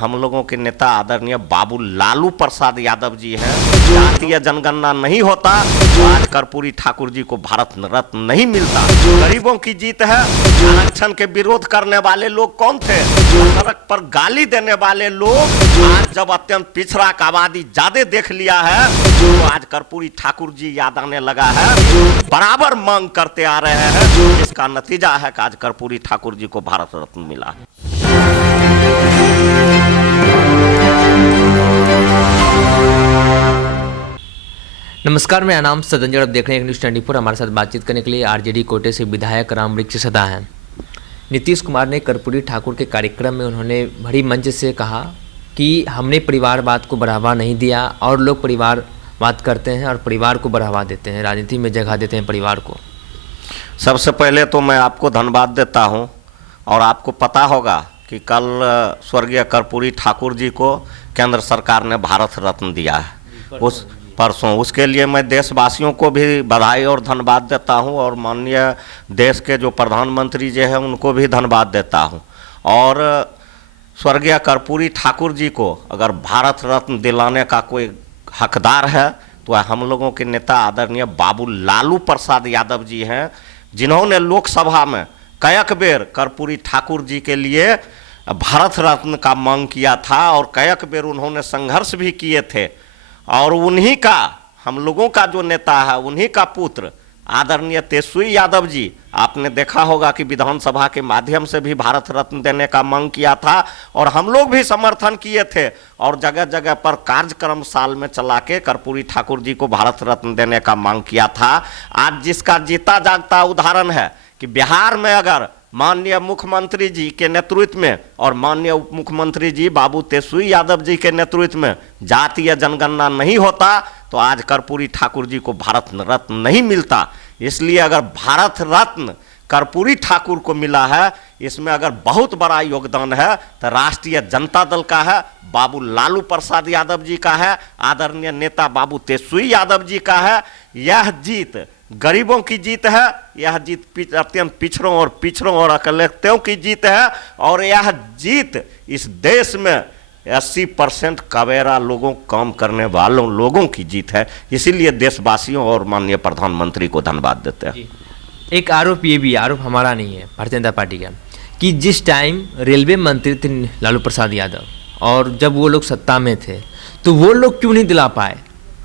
हम लोगों के नेता आदरणीय बाबू लालू प्रसाद यादव जी हैं। जातीय जनगणना नहीं होता तो आज कर्पूरी ठाकुर जी को भारत रत्न नहीं मिलता। गरीबों की जीत है। आरक्षण के विरोध करने वाले लोग कौन थे? सड़क पर गाली देने वाले लोग आज जब अत्यंत पिछड़ा का आबादी ज्यादा देख लिया है तो आज कर्पूरी ठाकुर जी याद आने लगा है। बराबर मांग करते आ रहे हैं, इसका नतीजा है कि आज कर्पूरी ठाकुर जी को भारत रत्न मिला है। नमस्कार, मेरा नाम सदंजर, आप देख रहे हैं न्यूज़ 24। हमारे साथ बातचीत करने के लिए आरजेडी कोटे से विधायक रामवृक्ष सदा हैं। नीतीश कुमार ने कर्पूरी ठाकुर के कार्यक्रम में उन्होंने बड़ी मंच से कहा कि हमने परिवारवाद को बढ़ावा नहीं दिया और लोग परिवारवाद करते हैं और परिवार को बढ़ावा देते हैं, राजनीति में जगह देते हैं परिवार को। सबसे पहले तो मैं आपको धन्यवाद देता हूं और आपको पता होगा कि कल स्वर्गीय कर्पूरी ठाकुर जी को केंद्र सरकार ने भारत रत्न दिया है उस परसों। उसके लिए मैं देशवासियों को भी बधाई और धन्यवाद देता हूं और माननीय देश के जो प्रधानमंत्री जी हैं उनको भी धन्यवाद देता हूं। और स्वर्गीय कर्पूरी ठाकुर जी को अगर भारत रत्न दिलाने का कोई हकदार है तो हम लोगों के नेता आदरणीय बाबू लालू प्रसाद यादव जी हैं, जिन्होंने लोकसभा में कयक बेर कर्पूरी ठाकुर जी के लिए भारत रत्न का मांग किया था और कयक बेर उन्होंने संघर्ष भी किए थे। और उन्हीं का, हम लोगों का जो नेता है, उन्हीं का पुत्र आदरणीय तेजस्वी यादव जी, आपने देखा होगा कि विधानसभा के माध्यम से भी भारत रत्न देने का मांग किया था और हम लोग भी समर्थन किए थे और जगह जगह पर कार्यक्रम साल में चला के कर्पूरी ठाकुर जी को भारत रत्न देने का मांग किया था। आज जिसका जीता जागता उदाहरण है कि बिहार में अगर माननीय मुख्यमंत्री जी के नेतृत्व में और माननीय उप मुख्यमंत्री जी बाबू तेजस्वी यादव जी के नेतृत्व में जातीय जनगणना नहीं होता तो आज कर्पूरी ठाकुर जी को भारत रत्न नहीं मिलता। इसलिए अगर भारत रत्न कर्पूरी ठाकुर को मिला है, इसमें अगर बहुत बड़ा योगदान है तो राष्ट्रीय जनता दल का है, बाबू लालू प्रसाद यादव जी का है, आदरणीय नेता बाबू तेजस्वी यादव जी का है। यह जीत गरीबों की जीत है, यह जीत अत्यंत पिछड़ों और अकलयुक्तों की जीत है और यह जीत इस देश में 80% कवेरा लोगों, काम करने वालों लोगों की जीत है। इसीलिए देशवासियों और माननीय प्रधानमंत्री को धन्यवाद देते हैं। एक आरोप, ये भी आरोप हमारा नहीं है, भारतीय जनता पार्टी का, कि जिस टाइम रेलवे मंत्री थे लालू प्रसाद यादव और जब वो लोग सत्ता में थे तो वो लोग क्यों नहीं दिला पाए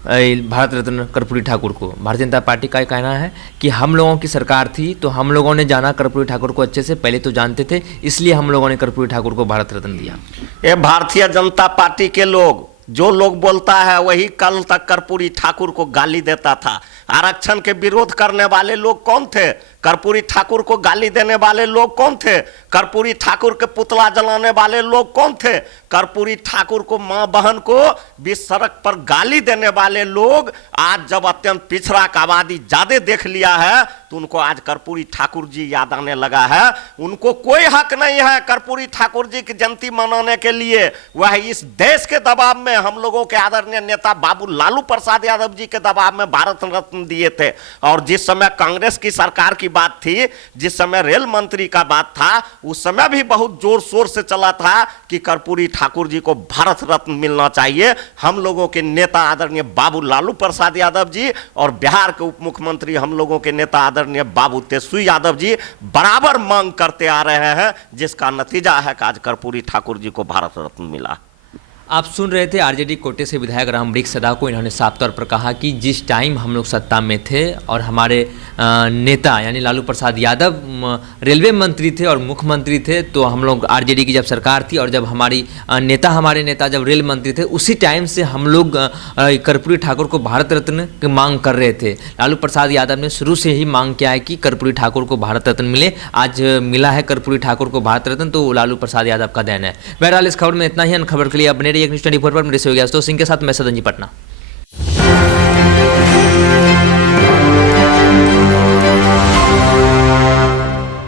भारत रत्न कर्पूरी ठाकुर को। भारतीय जनता पार्टी का कहना है कि हम लोगों की सरकार थी तो हम लोगों ने जाना कर्पूरी ठाकुर को अच्छे से, पहले तो जानते थे, इसलिए हम लोगों ने कर्पूरी ठाकुर को भारत रत्न दिया। ये भारतीय जनता पार्टी के लोग, जो लोग बोलता है वही कल तक कर्पूरी ठाकुर को गाली देता था। आरक्षण के विरोध करने वाले लोग कौन थे? कर्पूरी ठाकुर को गाली देने वाले लोग कौन थे? कर्पूरी ठाकुर के पुतला जलाने वाले लोग कौन थे? कर्पूरी ठाकुर को, मां बहन को बीच सड़क पर गाली देने वाले लोग आज जब अत्यंत पिछड़ा का आबादी ज्यादा देख लिया है तो उनको आज कर्पूरी ठाकुर जी याद आने लगा है। उनको कोई हक नहीं है कर्पूरी ठाकुर जी की जयंती मनाने के लिए। वह इस देश के दबाव में, हम लोगों के आदरणीय नेता बाबू लालू प्रसाद यादव जी के दबाव में भारत रत्न दिए थे। और जिस समय कांग्रेस की सरकार की बात थी, जिस समय रेल मंत्री का बात था, उस समय भी बहुत जोर शोर से चला था कि कर्पूरी ठाकुर जी को भारत रत्न मिलना चाहिए। हम लोगों के नेता आदरणीय बाबू लालू प्रसाद यादव जी और बिहार के उप मुख्यमंत्री हम लोगों के नेता आदरणीय बाबू तेजस्वी यादव जी बराबर मांग करते आ रहे हैं, जिसका नतीजा है कि आज कर्पूरी ठाकुर जी को भारत रत्न मिला। आप सुन रहे थे आरजेडी कोटे से विधायक रामवृक्ष सदा को। इन्होंने साफ तौर पर कहा कि जिस टाइम हम लोग सत्ता में थे और हमारे नेता यानी लालू प्रसाद यादव रेलवे मंत्री थे और मुख्यमंत्री थे तो हम लोग, आरजेडी की जब सरकार थी और जब हमारे नेता जब रेल मंत्री थे, उसी टाइम से हम लोग कर्पूरी ठाकुर को भारत रत्न की मांग कर रहे थे। लालू प्रसाद यादव ने शुरू से ही मांग किया है कि कर्पूरी ठाकुर को भारत रत्न मिले। आज मिला है कर्पूरी ठाकुर को भारत रत्न, तो लालू प्रसाद यादव का देन है। बहरहाल इस खबर में इतना ही। अन्य खबर के लिए अब न्यूज़ 24 पर मेरे से हो गया तो सिंह के साथ मैं सदन जी पटना।